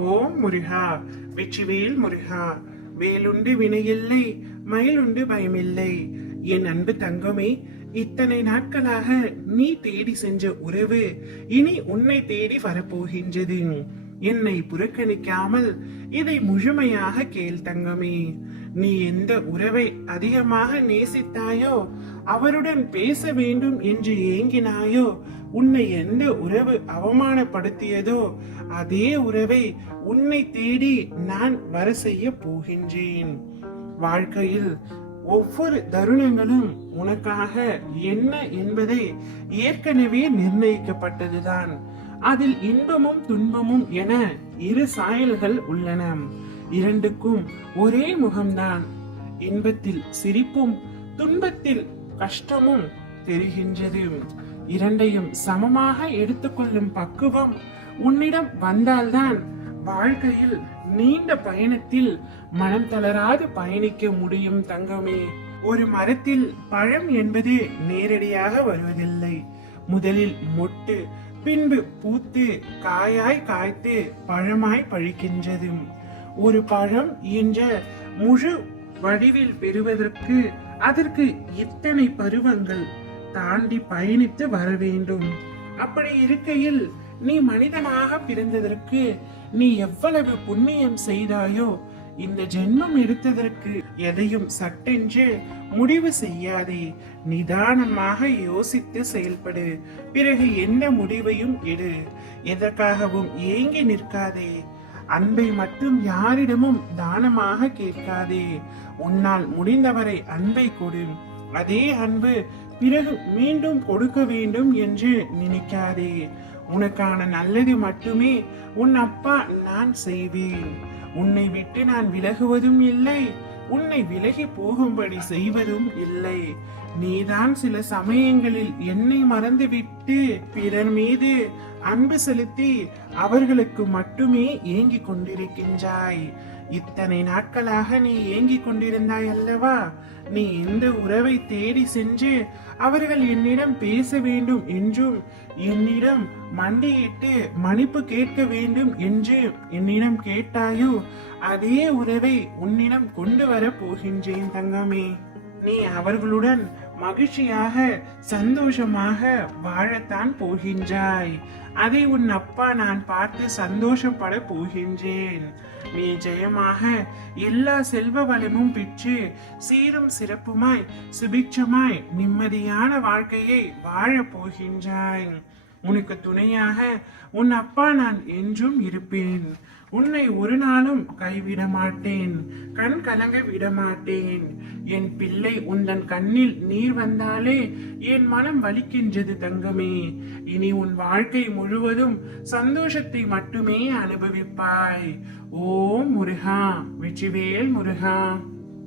ஓம் முருகா, வெற்றிவேல் முருகா. வேலுண்டு வினையில்லை, மயிலுண்டு பயமில்லை. என் அன்பு தங்கமே, இத்தனை நாட்களாக நீ தேடி சென்ற உறவு இனி உன்னை தேடி வரப்போகின்றது. என்னை புறக்கணிக்காமல் இதை முழுமையாக கேள் தங்கமே. நீ எந்த உறவை அதிகமாக நேசித்தாயோ, அவருடன் பேச வேண்டும் என்று ஏங்கினாயோ, உன்னை எந்த உறவு அவமானப்படுத்தியதோ அதே உறவை உன்னை தேடி நான் வர செய்ய போகின்றேன். வாழ்க்கையில் ஒவ்வொரு தருணங்களும் உனக்காக என்ன என்பதை ஏற்கனவே நிர்ணயிக்கப்பட்டதுதான். அதில் இன்பமும் துன்பமும் என இரு சாயல்கள் உள்ளன. இரண்டுக்கும் ஒரே முகம்தான். இன்பத்தில் சிரிப்பும் துன்பத்தில் கஷ்டமும் தெரிகின்றது. இரண்டையும் சமமாக எடுத்துக்கொள்ளும் பக்குவம் உன்னிடம் வந்தால்தான் வாழ்க்கையில் நீண்ட பயணத்தில் மனம் தளராது பயணிக்க முடியும் தங்கமே. ஒரு மரத்தில் பழம் என்பது நேரடியாக வருவதில்லை. முதலில் மொட்டு, பின்பு பூத்து காயாய் காய்த்து பழமாய் பழிக்கின்றது. ஒரு பழம் என்ற முழு வடிவில் பெறுவதற்கு அதற்கு இத்தனை பருவங்கள் தாண்டி பயணித்து வர வேண்டும். அப்படி இருக்கையில் நீ மனிதனாக பிறந்ததற்கு நீ எவ்வளவு புண்ணியம் செய்தாயோ, இந்த ஜென்மம் எடுத்ததற்கு எதையும் சட்டென்று முடிவு செய்யாதே. நிதானமாக யோசித்து செயல்படு. பிறகு எந்த முடிவையும் எடு. எதற்காகவும் ஏங்கி நிற்காதே. அன்பை மட்டும் யாரிடமும் தானமாக கேட்காதே. உன்னால் முடிந்தவரை அன்பை கொடு. அதே அன்பு பிறகு மீண்டும் கொடுக்க வேண்டும் என்று நினைக்காதே. உனக்கான நல்லது மட்டுமே உன் அப்பா நான் செய்வேன். உன்னை விட்டு நான் விலகுவதும் இல்லை, உன்னை விலகி போகும்படி செய்வதும் இல்லை. நீதான் சில சமயங்களில் என்னை மறந்துவிட்டு பிறர் மீது அன்பு செலுத்தி அவர்களுக்கு மட்டுமே ஏங்கிக் கொண்டிருக்கின்றாய். இத்தனை நாட்களாக நீ ஏங்கிக் கொண்டிருந்தாய் அல்லவா? நீ எந்த உறவை தேடி சென்று அவர்கள் என்னிடம் பேச வேண்டும் என்றும் என்னிடம் மண்டியிட்டு மன்னிப்பு கேட்க வேண்டும் என்று என்னிடம் கேட்டாயோ, அதே உறவை உன்னிடம் கொண்டு வர போகின்றேன் தங்கமே. நீ அவர்களுடன் மகிழ்ச்சியாக சந்தோஷமாக வாழத்தான் போகின்றாய். அதை உன் அப்பா நான் பார்த்து சந்தோஷப்பட போகின்றேன். நீ ஜெயமாக எல்லா செல்வ வளமும் பெற்று சீரும் சிறப்புமாய் சுபிட்சமாய் நிம்மதியான வாழ்க்கையை வாழ போகின்றாய். உனக்கு துணையாக உன் அப்பா நான் என்றும் இருப்பேன். உன்னை ஒரு நாளும் கைவிட மாட்டேன், கண் கலங்க விட மாட்டேன். என் பிள்ளை, உந்தன் கண்ணில் நீர் வந்தாலே என் மனம் வலிக்கின்றது தங்கமே. இனி உன் வாழ்க்கை முழுவதும் சந்தோஷத்தை மட்டுமே அனுபவிப்பாய். ஓம் முருகா, வெற்றிவேல் முருகா.